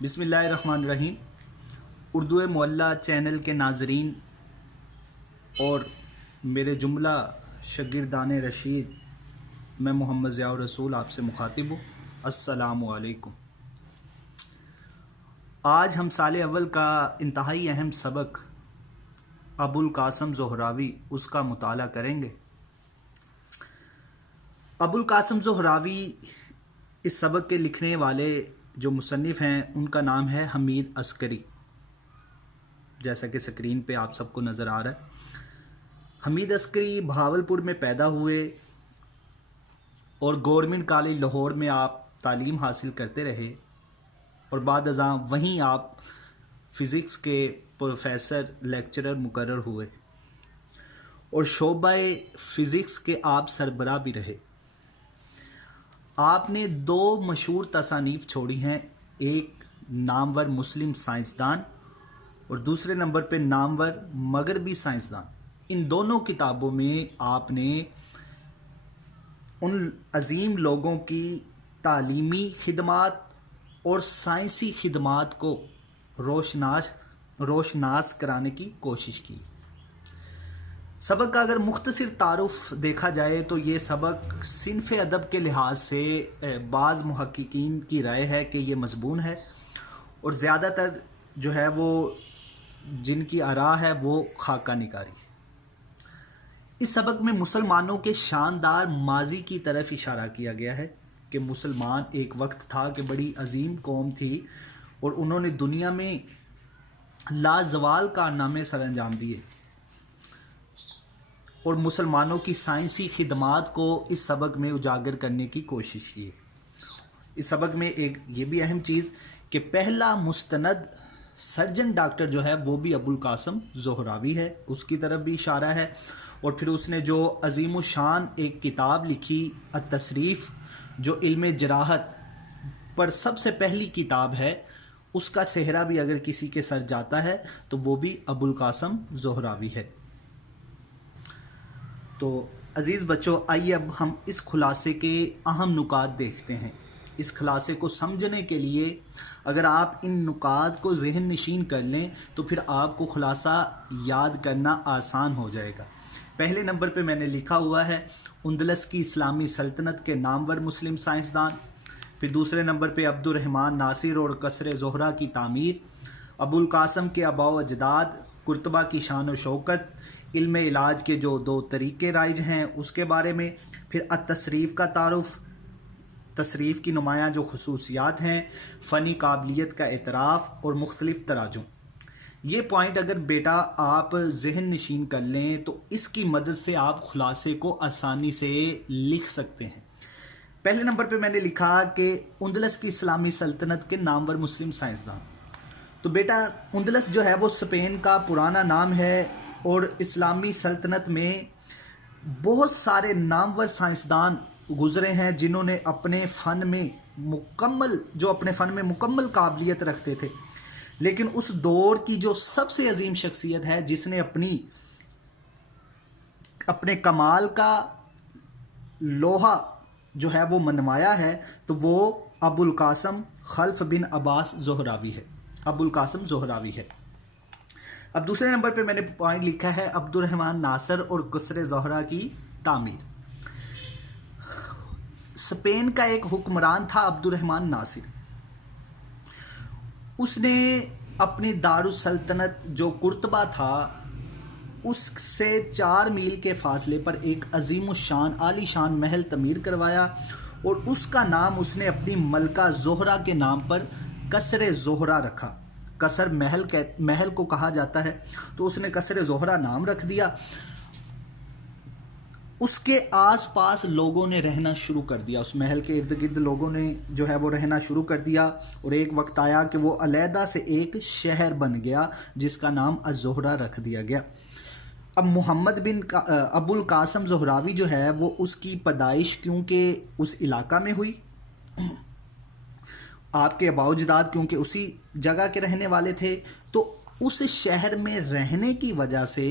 بسم اللہ الرحمن الرحیم۔ اردو معلیٰ چینل کے ناظرین اور میرے جملہ شاگردان رشید، میں محمد ضیاء الرسول آپ سے مخاطب ہوں۔ السلام علیکم۔ آج ہم سال اول کا انتہائی اہم سبق ابوالقاسم زہراوی اس کا مطالعہ کریں گے۔ ابوالقاسم زہراوی اس سبق کے لکھنے والے جو مصنف ہیں ان کا نام ہے حمید عسکری، جیسا کہ سکرین پہ آپ سب کو نظر آ رہا ہے۔ حمید عسکری بہاولپور میں پیدا ہوئے اور گورنمنٹ کالج لاہور میں آپ تعلیم حاصل کرتے رہے اور بعد ازاں وہیں آپ فزکس کے پروفیسر لیکچرر مقرر ہوئے اور شعبہ فزکس کے آپ سربراہ بھی رہے۔ آپ نے دو مشہور تصانیف چھوڑی ہیں، ایک نامور مسلم سائنسدان اور دوسرے نمبر پہ نامور مغربی سائنسدان۔ ان دونوں کتابوں میں آپ نے ان عظیم لوگوں کی تعلیمی خدمات اور سائنسی خدمات کو روشناس کرانے کی کوشش کی۔ سبق کا اگر مختصر تعارف دیکھا جائے تو یہ سبق صنف ادب کے لحاظ سے بعض محققین کی رائے ہے کہ یہ مضمون ہے، اور زیادہ تر جو ہے وہ جن کی آراء ہے وہ خاکہ نگاری۔ اس سبق میں مسلمانوں کے شاندار ماضی کی طرف اشارہ کیا گیا ہے کہ مسلمان ایک وقت تھا کہ بڑی عظیم قوم تھی اور انہوں نے دنیا میں لازوال کارنامے سر انجام دیے، اور مسلمانوں کی سائنسی خدمات کو اس سبق میں اجاگر کرنے کی کوشش کی۔ اس سبق میں ایک یہ بھی اہم چیز کہ پہلا مستند سرجن ڈاکٹر جو ہے وہ بھی ابوالقاسم زہراوی ہے، اس کی طرف بھی اشارہ ہے، اور پھر اس نے جو عظیم الشان ایک کتاب لکھی التصریف، جو علم جراحت پر سب سے پہلی کتاب ہے، اس کا صحرا بھی اگر کسی کے سر جاتا ہے تو وہ بھی ابوالقاسم زہراوی ہے۔ تو عزیز بچوں، آئیے اب ہم اس خلاصے کے اہم نکات دیکھتے ہیں۔ اس خلاصے کو سمجھنے کے لیے اگر آپ ان نکات کو ذہن نشین کر لیں تو پھر آپ کو خلاصہ یاد کرنا آسان ہو جائے گا۔ پہلے نمبر پہ میں نے لکھا ہوا ہے اندلس کی اسلامی سلطنت کے نامور مسلم سائنسدان، پھر دوسرے نمبر پہ عبد الرحمن ناصر اور قصر زہرہ کی تعمیر، ابوالقاسم کے آباء و اجداد، قرطبہ کی شان و شوکت، علم علاج کے جو دو طریقے رائج ہیں اس کے بارے میں، پھر التصریف کا تعارف، تصریف کی نمایاں جو خصوصیات ہیں، فنی قابلیت کا اعتراف اور مختلف تراجم۔ یہ پوائنٹ اگر بیٹا آپ ذہن نشین کر لیں تو اس کی مدد سے آپ خلاصے کو آسانی سے لکھ سکتے ہیں۔ پہلے نمبر پہ میں نے لکھا کہ اندلس کی اسلامی سلطنت کے نامور مسلم سائنسدان۔ تو بیٹا اندلس جو ہے وہ اسپین کا پرانا نام ہے، اور اسلامی سلطنت میں بہت سارے نامور سائنسدان گزرے ہیں جنہوں نے اپنے فن میں مکمل قابلیت رکھتے تھے، لیکن اس دور کی جو سب سے عظیم شخصیت ہے جس نے اپنے کمال کا لوہا جو ہے وہ منوایا ہے تو وہ ابوالقاسم خلف بن عباس زہراوی ہے، ابوالقاسم زہراوی ہے۔ اب دوسرے نمبر پہ میں نے پوائنٹ لکھا ہے عبد الرحمن ناصر اور قصر زہرہ کی تعمیر۔ اسپین کا ایک حکمران تھا عبد الرحمن ناصر، اس نے اپنی دارالسلطنت جو قرطبہ تھا اس سے 4 میل کے فاصلے پر ایک عظیم الشان عالی شان محل تعمیر کروایا، اور اس کا نام اس نے اپنی ملکہ زہرہ کے نام پر قصر زہرہ رکھا۔ قصر محل کو کہا جاتا ہے، تو اس نے قصر زہرہ نام رکھ دیا۔ اس کے آس پاس لوگوں نے رہنا شروع کر دیا، اس محل کے ارد گرد لوگوں نے جو ہے وہ رہنا شروع کر دیا، اور ایک وقت آیا کہ وہ علیحدہ سے ایک شہر بن گیا جس کا نام الزہرہ رکھ دیا گیا۔ اب محمد بن ابوالقاسم زہراوی جو ہے وہ اس کی پیدائش کیونکہ اس علاقہ میں ہوئی، آپ کے آباء و اجداد کیونکہ اسی جگہ کے رہنے والے تھے، تو اس شہر میں رہنے کی وجہ سے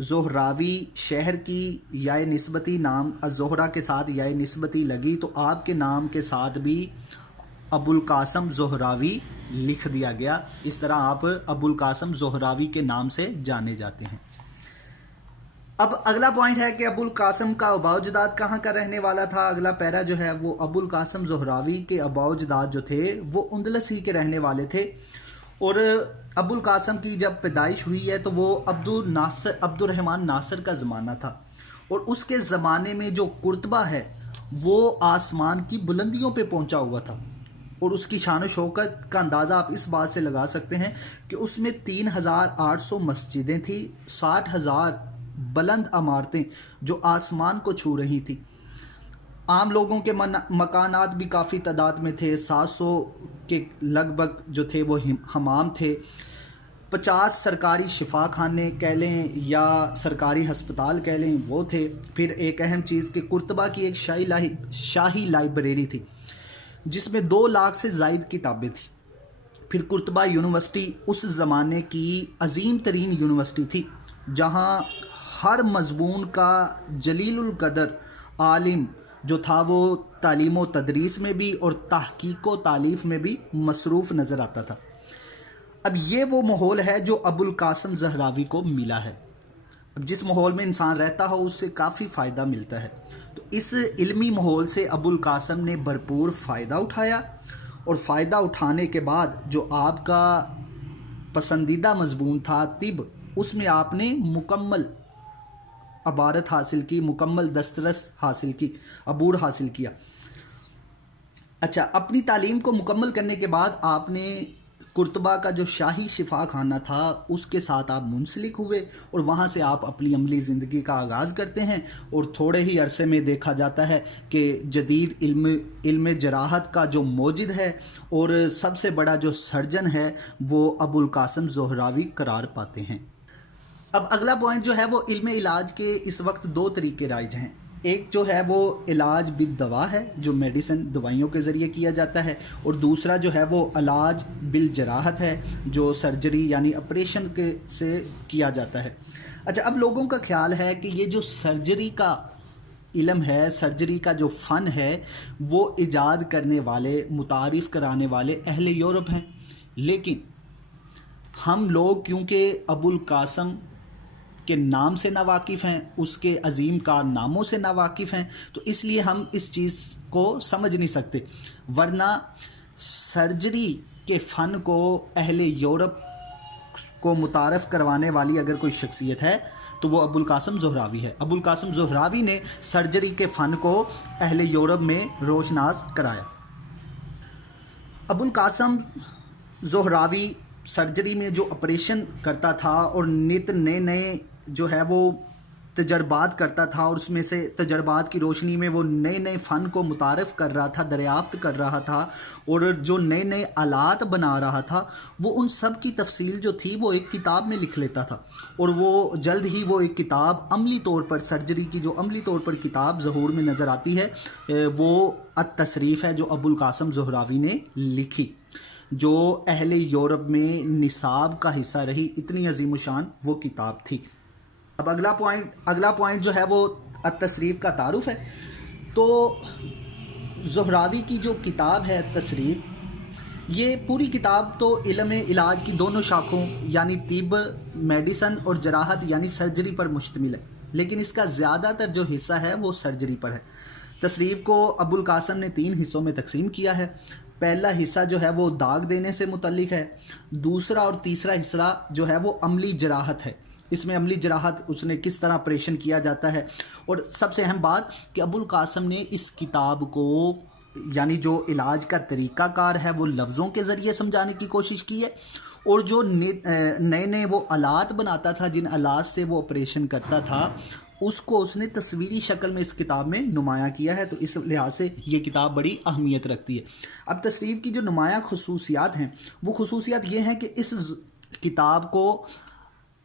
زہراوی شہر کی یا نسبتی نام الزہرہ کے ساتھ یا نسبتی لگی، تو آپ کے نام کے ساتھ بھی ابوالقاسم زہراوی لکھ دیا گیا. اس طرح آپ ابوالقاسم زہراوی کے نام سے جانے جاتے ہیں. اب اگلا پوائنٹ ہے کہ ابوالقاسم کا آباء و اجداد کہاں کا رہنے والا تھا. اگلا پیرا جو ہے وہ ابوالقاسم زہراوی کے آباء و اجداد جو تھے وہ اندلس ہی کے رہنے والے تھے. اور ابوالقاسم کی جب پیدائش ہوئی ہے تو وہ عبد الرحمن ناصر کا زمانہ تھا. اور اس کے زمانے میں جو قرطبہ ہے وہ آسمان کی بلندیوں پہ پہنچا ہوا تھا. اور اس کی شان و شوکت کا اندازہ آپ اس بات سے لگا سکتے ہیں کہ اس میں 3800 مسجدیں تھیں، 60,000 بلند عمارتیں جو آسمان کو چھو رہی تھیں. عام لوگوں کے مکانات بھی کافی تعداد میں تھے، 700 کے لگ بھگ جو تھے وہ حمام تھے. 50 سرکاری شفا خانے کہہ لیں یا سرکاری ہسپتال کہہ لیں وہ تھے. پھر ایک اہم چیز کہ قرطبہ کی ایک شاہی لائبریری تھی جس میں 2 لاکھ سے زائد کتابیں تھیں. پھر قرطبہ یونیورسٹی اس زمانے کی عظیم ترین یونیورسٹی تھی جہاں ہر مضمون کا جلیل القدر عالم جو تھا وہ تعلیم و تدریس میں بھی اور تحقیق و تالیف میں بھی مصروف نظر آتا تھا. اب یہ وہ ماحول ہے جو ابوالقاسم زہراوی کو ملا ہے. اب جس ماحول میں انسان رہتا ہو اس سے کافی فائدہ ملتا ہے. تو اس علمی ماحول سے ابوالقاسم نے بھرپور فائدہ اٹھایا. اور فائدہ اٹھانے کے بعد جو آپ کا پسندیدہ مضمون تھا طب، اس میں آپ نے مکمل عبارت حاصل کی، مکمل دسترس حاصل کی، عبور حاصل کیا. اچھا، اپنی تعلیم کو مکمل کرنے کے بعد آپ نے قرطبہ کا جو شاہی شفا خانہ تھا اس کے ساتھ آپ منسلک ہوئے اور وہاں سے آپ اپنی عملی زندگی کا آغاز کرتے ہیں. اور تھوڑے ہی عرصے میں دیکھا جاتا ہے کہ جدید علم جراحت کا جو موجد ہے اور سب سے بڑا جو سرجن ہے وہ ابوالقاسم زہراوی قرار پاتے ہیں. اب اگلا پوائنٹ جو ہے وہ علم علاج کے اس وقت 2 طریقے رائج ہیں. ایک جو ہے وہ علاج بالدوا ہے جو میڈیسن دوائیوں کے ذریعے کیا جاتا ہے، اور دوسرا جو ہے وہ علاج بالجراحت ہے جو سرجری یعنی آپریشن کے سے کیا جاتا ہے. اچھا، اب لوگوں کا خیال ہے کہ یہ جو سرجری کا علم ہے، سرجری کا جو فن ہے وہ ایجاد کرنے والے، متعارف کرانے والے اہل یورپ ہیں. لیکن ہم لوگ کیونکہ ابوالقاسم کے نام سے ناواقف ہیں، اس کے عظیم کارناموں سے ناواقف ہیں، تو اس لیے ہم اس چیز کو سمجھ نہیں سکتے. ورنہ سرجری کے فن کو اہل یورپ کو متعارف کروانے والی اگر کوئی شخصیت ہے تو وہ ابوالقاسم زہراوی ہے. ابوالقاسم زہراوی نے سرجری کے فن کو اہل یورپ میں روشناس کرایا. ابوالقاسم زہراوی سرجری میں جو آپریشن کرتا تھا اور نت نئے جو ہے وہ تجربات کرتا تھا، اور اس میں سے تجربات کی روشنی میں وہ نئے فن کو متعارف کر رہا تھا، دریافت کر رہا تھا، اور جو نئے آلات بنا رہا تھا وہ ان سب کی تفصیل جو تھی وہ ایک کتاب میں لکھ لیتا تھا. اور وہ جلد ہی وہ ایک کتاب عملی طور پر، سرجری کی جو عملی طور پر کتاب ظہور میں نظر آتی ہے وہ التصریف ہے جو ابوالقاسم زہراوی نے لکھی، جو اہل یورپ میں نصاب کا حصہ رہی. اتنی عظیم الشان وہ کتاب تھی. اب اگلا پوائنٹ جو ہے وہ التصریف کا تعارف ہے. تو زہراوی کی جو کتاب ہے تصریف، یہ پوری کتاب تو علم علاج کی دونوں شاخوں یعنی طب، میڈیسن اور جراحت یعنی سرجری پر مشتمل ہے، لیکن اس کا زیادہ تر جو حصہ ہے وہ سرجری پر ہے. تصریف کو ابوالقاسم نے 3 حصوں میں تقسیم کیا ہے. پہلا حصہ جو ہے وہ داغ دینے سے متعلق ہے، دوسرا اور تیسرا حصہ جو ہے وہ عملی جراحت ہے. اس میں عملی جراحت اس نے کس طرح آپریشن کیا جاتا ہے. اور سب سے اہم بات کہ ابوالقاسم نے اس کتاب کو یعنی جو علاج کا طریقہ کار ہے وہ لفظوں کے ذریعے سمجھانے کی کوشش کی ہے، اور جو نئے وہ آلات بناتا تھا، جن آلات سے وہ آپریشن کرتا تھا، اس کو اس نے تصویری شکل میں اس کتاب میں نمایاں کیا ہے. تو اس لحاظ سے یہ کتاب بڑی اہمیت رکھتی ہے. اب تصریف کی جو نمایاں خصوصیات ہیں وہ خصوصیات یہ ہیں کہ اس کتاب کو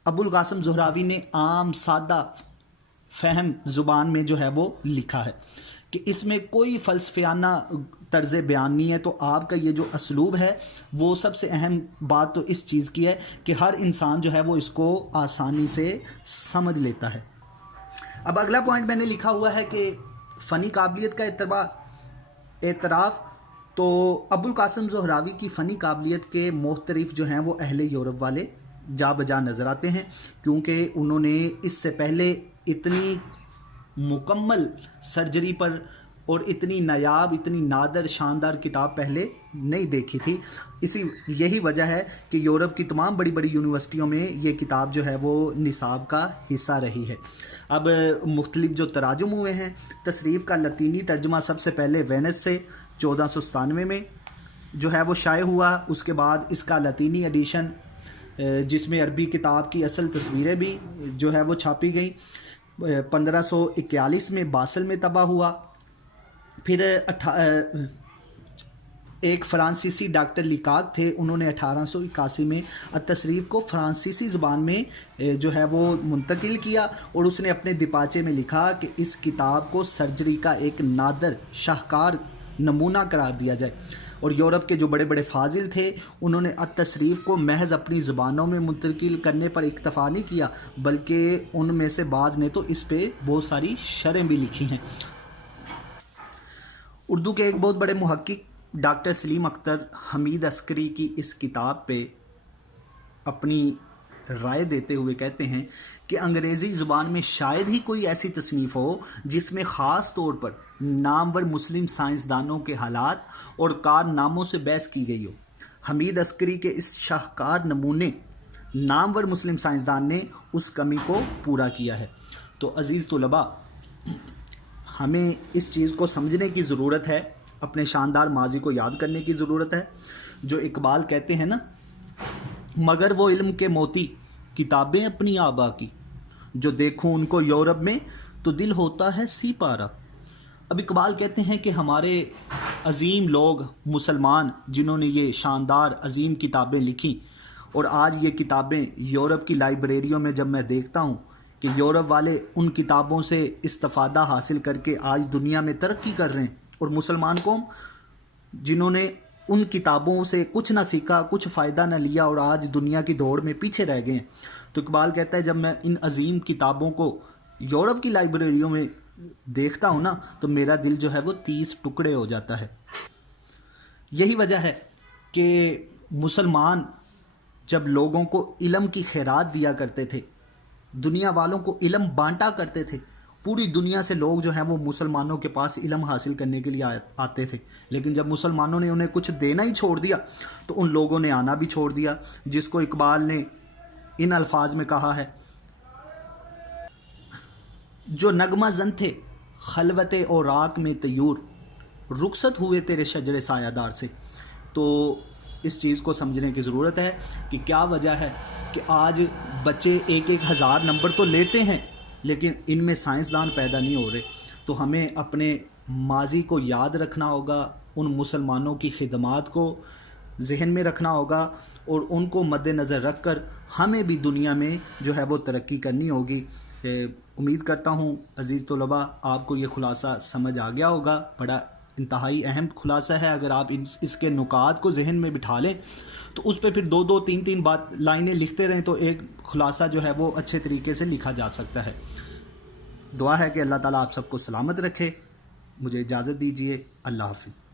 ابوالقاسم زہراوی نے عام سادہ فہم زبان میں جو ہے وہ لکھا ہے کہ اس میں کوئی فلسفیانہ طرز بیان نہیں ہے. تو آپ کا یہ جو اسلوب ہے وہ سب سے اہم بات تو اس چیز کی ہے کہ ہر انسان جو ہے وہ اس کو آسانی سے سمجھ لیتا ہے. اب اگلا پوائنٹ میں نے لکھا ہوا ہے کہ فنی قابلیت کا اعتراف تو ابوالقاسم زہراوی کی فنی قابلیت کے محترف جو ہیں وہ اہل یورپ والے جا بجا نظر آتے ہیں، کیونکہ انہوں نے اس سے پہلے اتنی مکمل سرجری پر اور اتنی نایاب، اتنی نادر شاندار کتاب پہلے نہیں دیکھی تھی۔ یہی وجہ ہے کہ یورپ کی تمام بڑی بڑی یونیورسٹیوں میں یہ کتاب جو ہے وہ نصاب کا حصہ رہی ہے۔ اب مختلف جو تراجم ہوئے ہیں، تصریف کا لطینی ترجمہ سب سے پہلے وینس سے 1497 میں جو ہے وہ شائع ہوا۔ اس کے بعد اس کا لطینی ایڈیشن جس میں عربی کتاب کی اصل تصویریں بھی جو ہے وہ چھاپی گئیں 1541 میں باسل میں طبع ہوا۔ پھر ایک فرانسیسی ڈاکٹر لیکاک تھے، انہوں نے 1881 میں التصریف کو فرانسیسی زبان میں جو ہے وہ منتقل کیا، اور اس نے اپنے دپاچے میں لکھا کہ اس کتاب کو سرجری کا ایک نادر شاہکار نمونہ قرار دیا جائے۔ اور یورپ کے جو بڑے بڑے فاضل تھے انہوں نے التصریف کو محض اپنی زبانوں میں منتقل کرنے پر اکتفا نہیں کیا، بلکہ ان میں سے بعض نے تو اس پہ بہت ساری شرحیں بھی لکھی ہیں۔ اردو کے ایک بہت بڑے محقق ڈاکٹر سلیم اختر حمید عسکری کی اس کتاب پہ اپنی رائے دیتے ہوئے کہتے ہیں کہ انگریزی زبان میں شاید ہی کوئی ایسی تصنیف ہو جس میں خاص طور پر نامور مسلم سائنسدانوں کے حالات اور کارناموں سے بحث کی گئی ہو۔ حمید عسکری کے اس شاہکار نمونے نامور مسلم سائنسدان نے اس کمی کو پورا کیا ہے۔ تو عزیز طلباء، ہمیں اس چیز کو سمجھنے کی ضرورت ہے، اپنے شاندار ماضی کو یاد کرنے کی ضرورت ہے۔ جو اقبال کہتے ہیں نا، مگر وہ علم کے موتی کتابیں اپنی آبا کی، جو دیکھوں ان کو یورپ میں تو دل ہوتا ہے سی پارا۔ اب اقبال کہتے ہیں کہ ہمارے عظیم لوگ مسلمان جنہوں نے یہ شاندار عظیم کتابیں لکھیں، اور آج یہ کتابیں یورپ کی لائبریریوں میں جب میں دیکھتا ہوں کہ یورپ والے ان کتابوں سے استفادہ حاصل کر کے آج دنیا میں ترقی کر رہے ہیں، اور مسلمان قوم جنہوں نے ان کتابوں سے کچھ نہ سیکھا، کچھ فائدہ نہ لیا، اور آج دنیا کی دوڑ میں پیچھے رہ گئے ہیں۔ تو اقبال کہتا ہے جب میں ان عظیم کتابوں کو یورپ کی لائبریریوں میں دیکھتا ہوں نا تو میرا دل جو ہے وہ 30 ٹکڑے ہو جاتا ہے۔ یہی وجہ ہے کہ مسلمان جب لوگوں کو علم کی خیرات دیا کرتے تھے، دنیا والوں کو علم بانٹا کرتے تھے، پوری دنیا سے لوگ جو ہیں وہ مسلمانوں کے پاس علم حاصل کرنے کے لیے آتے تھے، لیکن جب مسلمانوں نے انہیں کچھ دینا ہی چھوڑ دیا تو ان لوگوں نے آنا بھی چھوڑ دیا، جس کو اقبال نے ان الفاظ میں کہا ہے، جو نغمہ زن تھے خلوت اوراق میں طیور، رخصت ہوئے تیرے شجر سایہ دار سے۔ تو اس چیز کو سمجھنے کی ضرورت ہے کہ کیا وجہ ہے کہ آج بچے 1,000 نمبر تو لیتے ہیں لیکن ان میں سائنسدان پیدا نہیں ہو رہے۔ تو ہمیں اپنے ماضی کو یاد رکھنا ہوگا، ان مسلمانوں کی خدمات کو ذہن میں رکھنا ہوگا، اور ان کو مد نظر رکھ کر ہمیں بھی دنیا میں جو ہے وہ ترقی کرنی ہوگی۔ امید کرتا ہوں عزیز طلباء آپ کو یہ خلاصہ سمجھ آ گیا ہوگا۔ بڑا انتہائی اہم خلاصہ ہے، اگر آپ اس کے نکات کو ذہن میں بٹھا لیں تو اس پہ پھر 2 3 لائنیں لکھتے رہیں تو ایک خلاصہ جو ہے وہ اچھے طریقے سے لکھا جا سکتا ہے۔ دعا ہے کہ اللہ تعالیٰ آپ سب کو سلامت رکھے۔ مجھے اجازت دیجیے، اللہ حافظ۔